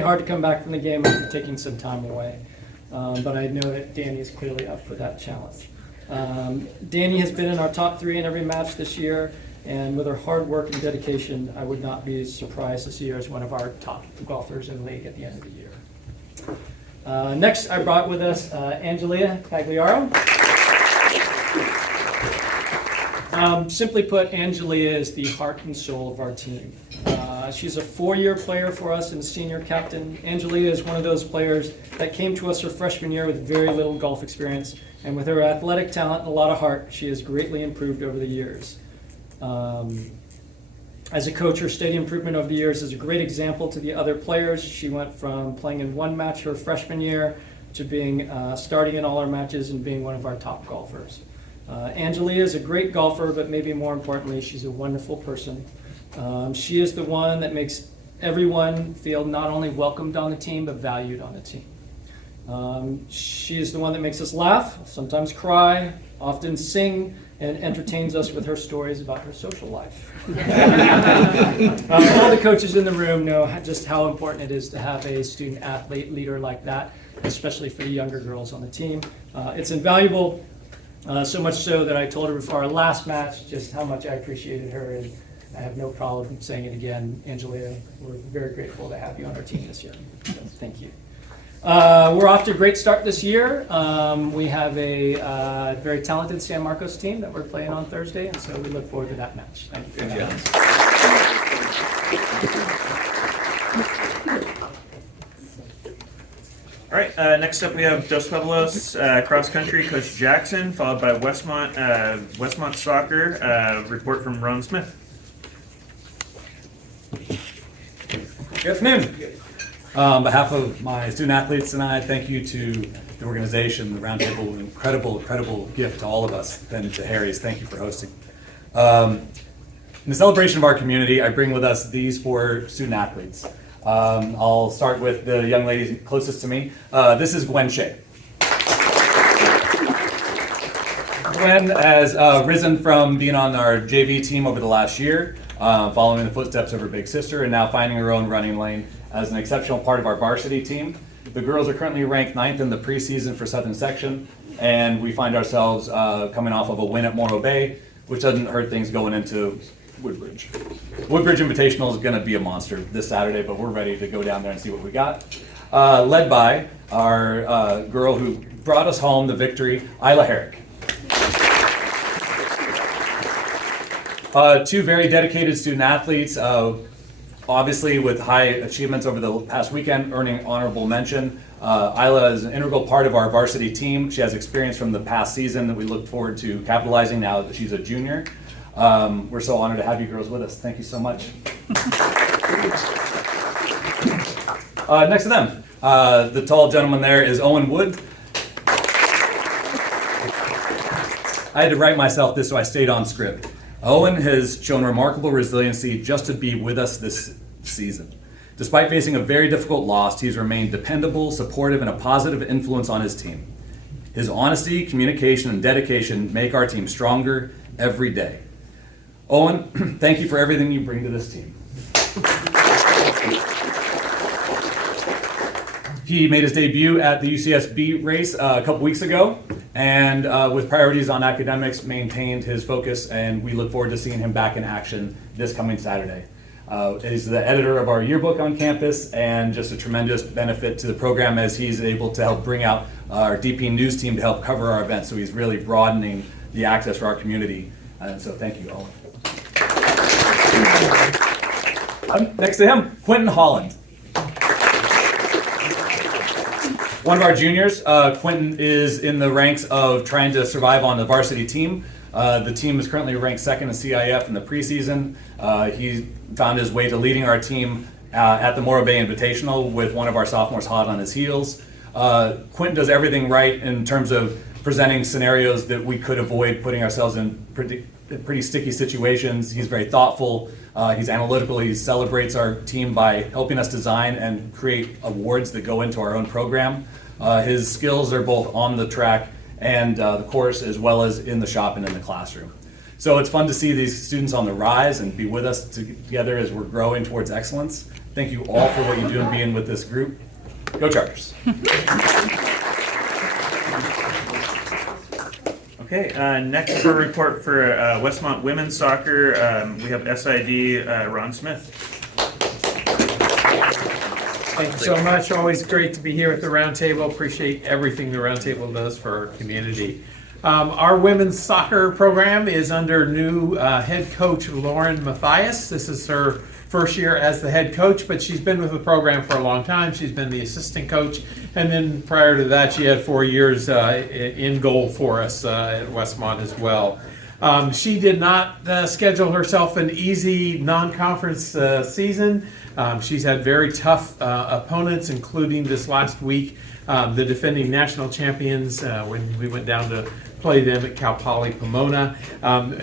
hard to come back from the game after taking some time away. But I know that Danny is clearly up for that challenge. Danny has been in our top 3 in every match this year, and with her hard work and dedication, I would not be surprised to see her as one of our top golfers in the league at the end of the year. Next, I brought with us Angelia Cagliaro. Simply put, Angelia is the heart and soul of our team. She's a 4-year player for us and senior captain. Angelia is one of those players that came to us her freshman year with very little golf experience, and with her athletic talent and a lot of heart, she has greatly improved over the years. As a coach, her steady improvement over the years is a great example to the other players. She went from playing in one match her freshman year to being starting in all our matches and being one of our top golfers. Angelia is a great golfer, but maybe more importantly, she's a wonderful person. She is the one that makes everyone feel not only welcomed on the team, but valued on the team. She is the one that makes us laugh, sometimes cry, often sing, and entertains us with her stories about her social life. All the coaches in the room know just how important it is to have a student athlete leader like that, especially for the younger girls on the team. It's invaluable, so much so that I told her before our last match just how much I appreciated her, and I have no problem saying it again. Angelia, we're very grateful to have you on our team this year, so thank you. We're off to a great start this year. We have a very talented San Marcos team that we're playing on Thursday, and so we look forward to that match. Thank you. Good job. All right, next up we have Dos Pueblos cross country, Coach Jackson, followed by Westmont soccer, report from Ron Smith. Good afternoon. On behalf of my student athletes tonight, thank you to the organization, the Roundtable, an incredible gift to all of us, and to Harry's. Thank you for hosting. In the celebration of our community, I bring with us these 4 student athletes. I'll start with the young lady closest to me. This is Gwen Shea. Gwen has risen from being on our JV team over the last year, following the footsteps of her big sister, and now finding her own running lane as an exceptional part of our varsity team. The girls are currently ranked 9th in the preseason for Southern Section, and we find ourselves coming off of a win at Morro Bay, which doesn't hurt things going into Woodbridge. Woodbridge Invitational is going to be a monster this Saturday, but we're ready to go down there and see what we got. Led by our girl who brought us home the victory, Isla Herrick. 2 very dedicated student athletes, obviously with high achievements over the past weekend, earning honorable mention. Isla is an integral part of our varsity team. She has experience from the past season that we look forward to capitalizing now that she's a junior. We're so honored to have you girls with us. Thank you so much. Next to them, the tall gentleman there is Owen Wood. I had to write myself this so I stayed on script. Owen has shown remarkable resiliency just to be with us this season. Despite facing a very difficult loss, he's remained dependable, supportive, and a positive influence on his team. His honesty, communication, and dedication make our team stronger every day. Owen, thank you for everything you bring to this team. He made his debut at the UCSB race a couple weeks ago, and with priorities on academics, maintained his focus, and we look forward to seeing him back in action this coming Saturday. He's the editor of our yearbook on campus, and just a tremendous benefit to the program as he's able to help bring out our DP News team to help cover our events. So he's really broadening the access for our community. And so thank you, Owen. Next to him, Quentin Holland. One of our juniors. Quentin is in the ranks of trying to survive on the varsity team. The team is currently ranked second in CIF in the preseason. He found his way to leading our team at the Morro Bay Invitational with one of our sophomores hot on his heels. Quentin does everything right in terms of presenting scenarios that we could avoid putting ourselves in pretty sticky situations. He's very thoughtful. He's analytical. He celebrates our team by helping us design and create awards that go into our own program. His skills are both on the track and the course, as well as in the shop and in the classroom. So it's fun to see these students on the rise and be with us together as we're growing towards excellence. Thank you all for what you do and being with this group. Go Chargers. Okay, next for a report for Westmont women's soccer, we have SID Ron Smith. Thank you so much. Always great to be here at the Roundtable. Appreciate everything the Roundtable does for our community. Our women's soccer program is under new head coach Lauren Mathias. This is her first year as the head coach, but she's been with the program for a long time. She's been the assistant coach, and then prior to that, she had 4 years in goal for us at Westmont as well. She did not schedule herself an easy non-conference season. She's had very tough opponents, including this last week, the defending national champions when we went down to play them at Cal Poly Pomona.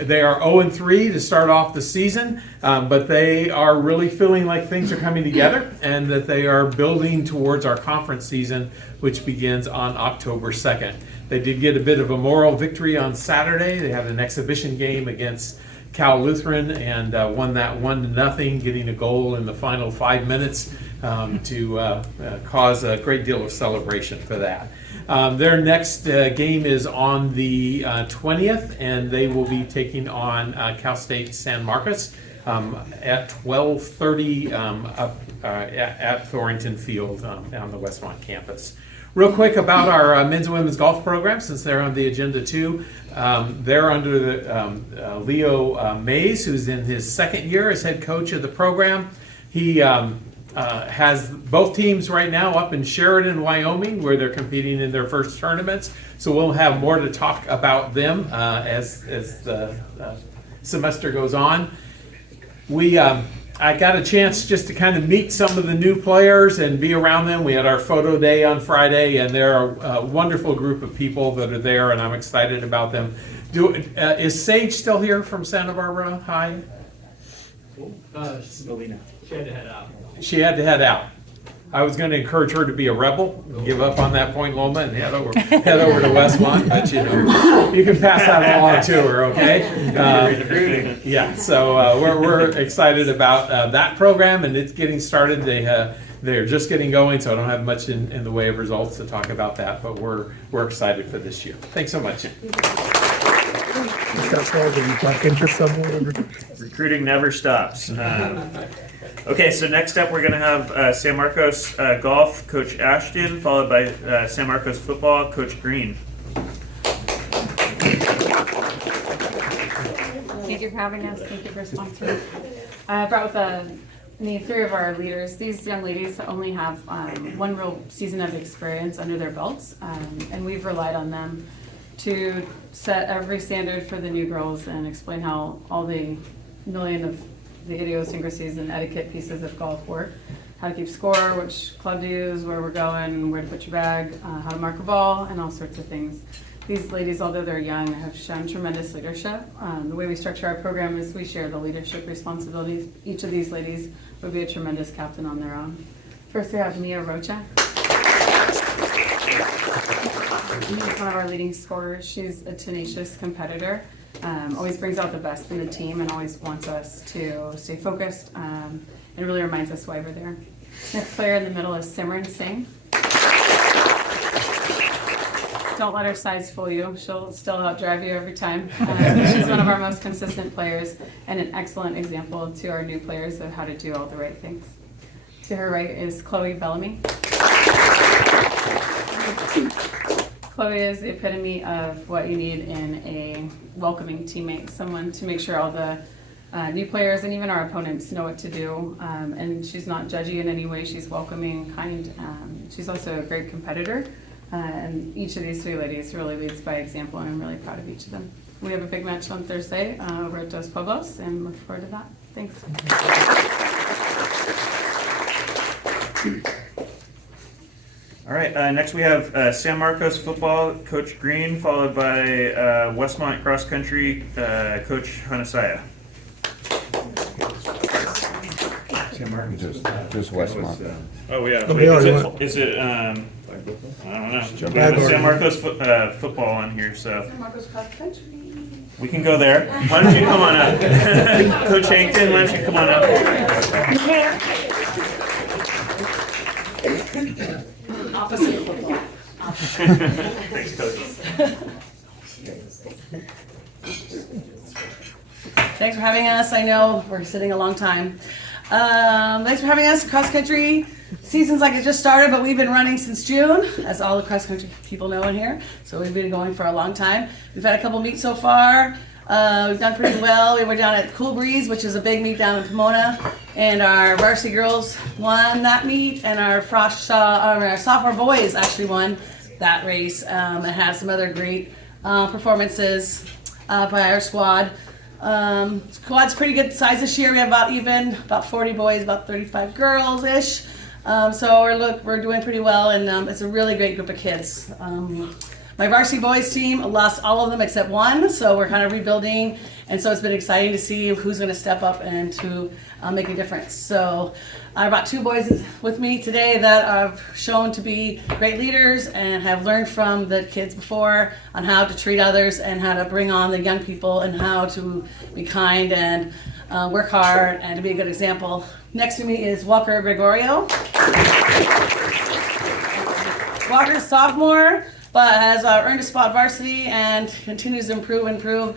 They are 0-3 to start off the season, but they are really feeling like things are coming together and that they are building towards our conference season, which begins on October 2nd. They did get a bit of a moral victory on Saturday. They had an exhibition game against Cal Lutheran and won that 1-0, getting a goal in the final 5 minutes to cause a great deal of celebration for that. Their next game is on the 20th, and they will be taking on Cal State San Marcos at 12:30 at Thornton Field on the Westmont campus. Real quick about our men's and women's golf program, since they're on the agenda too. They're under the, Leo Mays, who's in his second year as head coach of the program. He has both teams right now up in Sheridan, Wyoming, where they're competing in their first tournaments. So we'll have more to talk about them as the semester goes on. I got a chance just to kind of meet some of the new players and be around them. We had our photo day on Friday, and they're a wonderful group of people that are there, and I'm excited about them. Is Sage still here from Santa Barbara High? She had to head out. She had to head out. I was going to encourage her to be a rebel, give up on that Point Loma, and head over to Westmont. But you can pass that along to her, okay? Yeah. So we're excited about that program, and it's getting started. They're just getting going, so I don't have much in the way of results to talk about that. But we're excited for this year. Thanks so much. Recruiting never stops. Okay, so next up we're going to have San Marcos Golf, Coach Ashton, followed by San Marcos Football, Coach Green. Thank you for having us. Thank you for sponsoring. I brought with me 3 of our leaders. These young ladies only have 1 real season of experience under their belts, and we've relied on them to set every standard for the new girls and explain how all the million of the idiosyncrasies and etiquette pieces of golf work. How to keep score, which club to use, where we're going, where to put your bag, how to mark a ball, and all sorts of things. These ladies, although they're young, have shown tremendous leadership. The way we structure our program is we share the leadership responsibilities. Each of these ladies would be a tremendous captain on their own. First, we have Mia Rocha. She's one of our leading scorers. She's a tenacious competitor. Always brings out the best in the team and always wants us to stay focused and really reminds us why we're there. Next player in the middle is Simran Singh. Don't let her size fool you. She'll still outdrive you every time. She's one of our most consistent players and an excellent example to our new players of how to do all the right things. To her right is Chloe Bellamy. Chloe is the epitome of what you need in a welcoming teammate, someone to make sure all the new players and even our opponents know what to do. And she's not judgy in any way. She's welcoming, kind. She's also a great competitor. And each of these three ladies really leads by example, and I'm really proud of each of them. We have a big match on Thursday over at Dos Pueblos, and look forward to that. Thanks. All right, next we have San Marcos football, Coach Green, followed by Westmont cross country, Coach Hanasaya. San Marcos, just Westmont. Oh yeah. Nobody Wait, already is it I don't know. We have San Marcos football on here, so San Marcos cross country. we can go there. Why don't you come on up, Coach Hankton? Why don't you come on up? Opposite football. Thanks, Coach. Thanks for having us. I know we're sitting a long time. Thanks for having us. Cross country season's like it just started, but we've been running since June, as all the cross country people know in here. So we've been going for a long time. We've had a couple meets so far. We've done pretty well. We were down at Cool Breeze, which is a big meet down in Pomona, and our varsity girls won that meet, and our sophomore boys actually won that race. It has some other great performances by our squad. Squad's pretty good size this year. We have about 40 boys, about 35 girls-ish. So we're doing pretty well, and it's a really great group of kids. My varsity boys team lost all of them except one, so we're kind of rebuilding, and so it's been exciting to see who's going to step up and to make a difference. So I brought two boys with me today that have shown to be great leaders and have learned from the kids before on how to treat others and how to bring on the young people and how to be kind and work hard and to be a good example. Next to me is Walker Gregorio. Walker's sophomore, but has earned a spot varsity and continues to improve.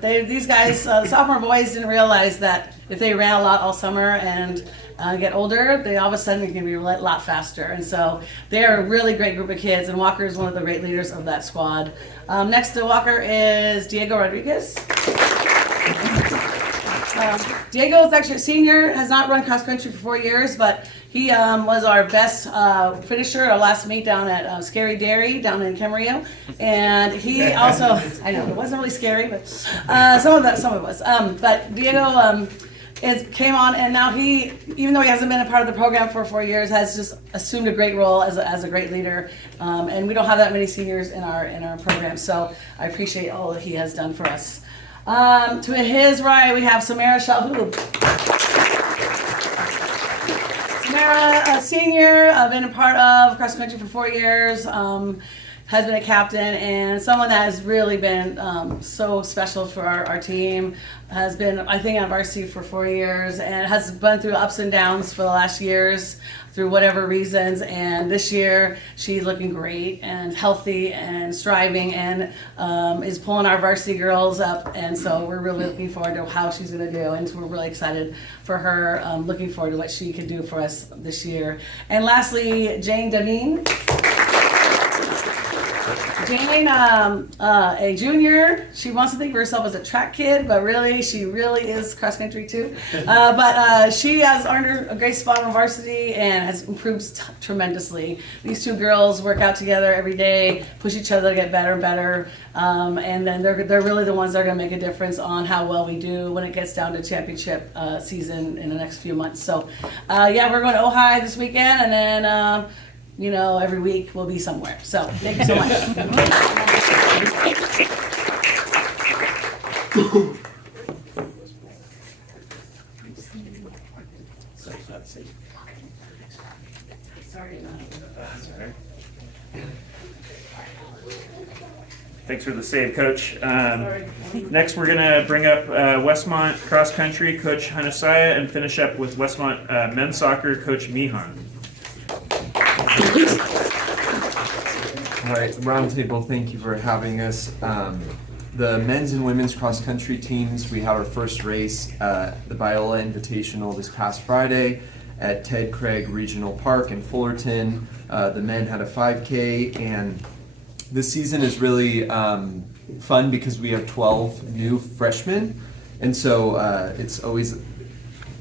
These guys, the sophomore boys, didn't realize that if they ran a lot all summer and get older, they all of a sudden can be a lot faster. And so they're a really great group of kids, and Walker is one of the great leaders of that squad. Next to Walker is Diego Rodriguez. Diego is actually a senior, has not run cross country for 4 years, but he was our best finisher at our last meet down at Scary Dairy down in Camarillo. And he also, I know, it wasn't really scary, but some of it was. But Diego came on, and now he, even though he hasn't been a part of the program for 4 years, has just assumed a great role as a great leader. And we don't have that many seniors in our program, so I appreciate all that he has done for us. To his right, we have Samara Shalhoub. Samara, a senior, been a part of cross country for 4 years, has been a captain, and someone that has really been so special for our team. Has been, I think, on varsity for 4 years, and has been through ups and downs for the last years, through whatever reasons. And this year, she's looking great and healthy and striving, and is pulling our varsity girls up. And so we're really looking forward to how she's going to do, and we're really excited for her. Looking forward to what she can do for us this year. And lastly, Jane Damine. Jane, a junior, she wants to think of herself as a track kid, but really, she really is cross country too. But she has earned a great spot on varsity and has improved tremendously. These two girls work out together every day, push each other to get better and better, and then they're really the ones that are going to make a difference on how well we do when it gets down to championship season in the next few months. So, yeah, we're going to Ojai this weekend, and then every week we'll be somewhere. So thank you so much. Thanks for the save, Coach. Next, we're going to bring up Westmont cross country Coach Hanasaya and finish up with Westmont men's soccer Coach Mihan. All right, roundtable, thank you for having us. The men's and women's cross country teams, we had our first race, the Biola Invitational this past Friday at Ted Craig Regional Park in Fullerton. The men had a 5K, and this season is really fun because we have 12 new freshmen, and so it's always,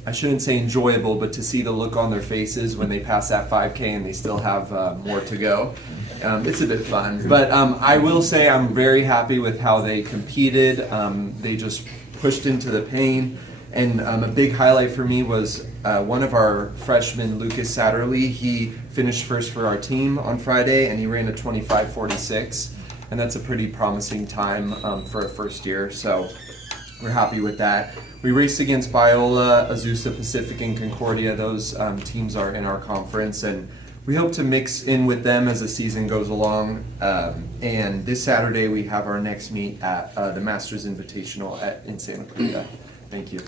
I shouldn't say enjoyable, but to see the look on their faces when they pass that 5K and they still have more to go. It's a bit fun, but I will say I'm very happy with how they competed. They just pushed into the pain, and a big highlight for me was one of our freshmen, Lucas Satterley. He finished first for our team on Friday, and he ran a 25:46, and that's a pretty promising time for a first year, so we're happy with that. We raced against Biola, Azusa Pacific, and Concordia. Those teams are in our conference, and we hope to mix in with them as the season goes along. And this Saturday we have our next meet at the Masters Invitational in Santa Clarita. Thank you.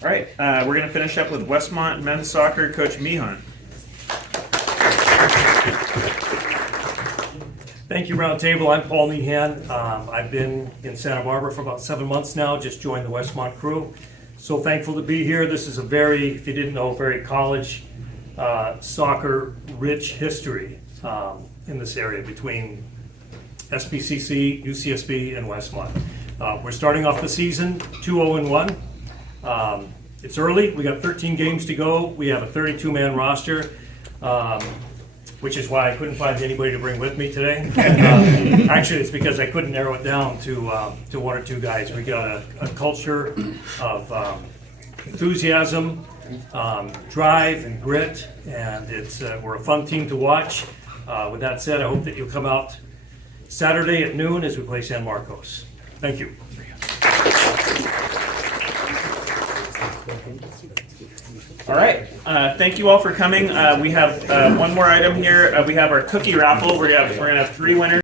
All right, we're going to finish up with Westmont men's soccer Coach Mihan. Thank you, Roundtable. I'm Paul Meehan. I've been in Santa Barbara for about 7 months now, just joined the Westmont crew. So thankful to be here. This is a very, if you didn't know, very college soccer rich history in this area between SBCC, UCSB, and Westmont. We're starting off the season 2-0-1. It's early. We got 13 games to go. We have a 32-man roster. Which is why I couldn't find anybody to bring with me today. Actually, it's because I couldn't narrow it down to 1 or 2 guys. We got a culture of enthusiasm, drive, and grit, and we're a fun team to watch. With that said, I hope that you'll come out Saturday at noon as we play San Marcos. Thank you. All right, thank you all for coming. We have one more item here. We have our cookie raffle. We're gonna have 3 winners.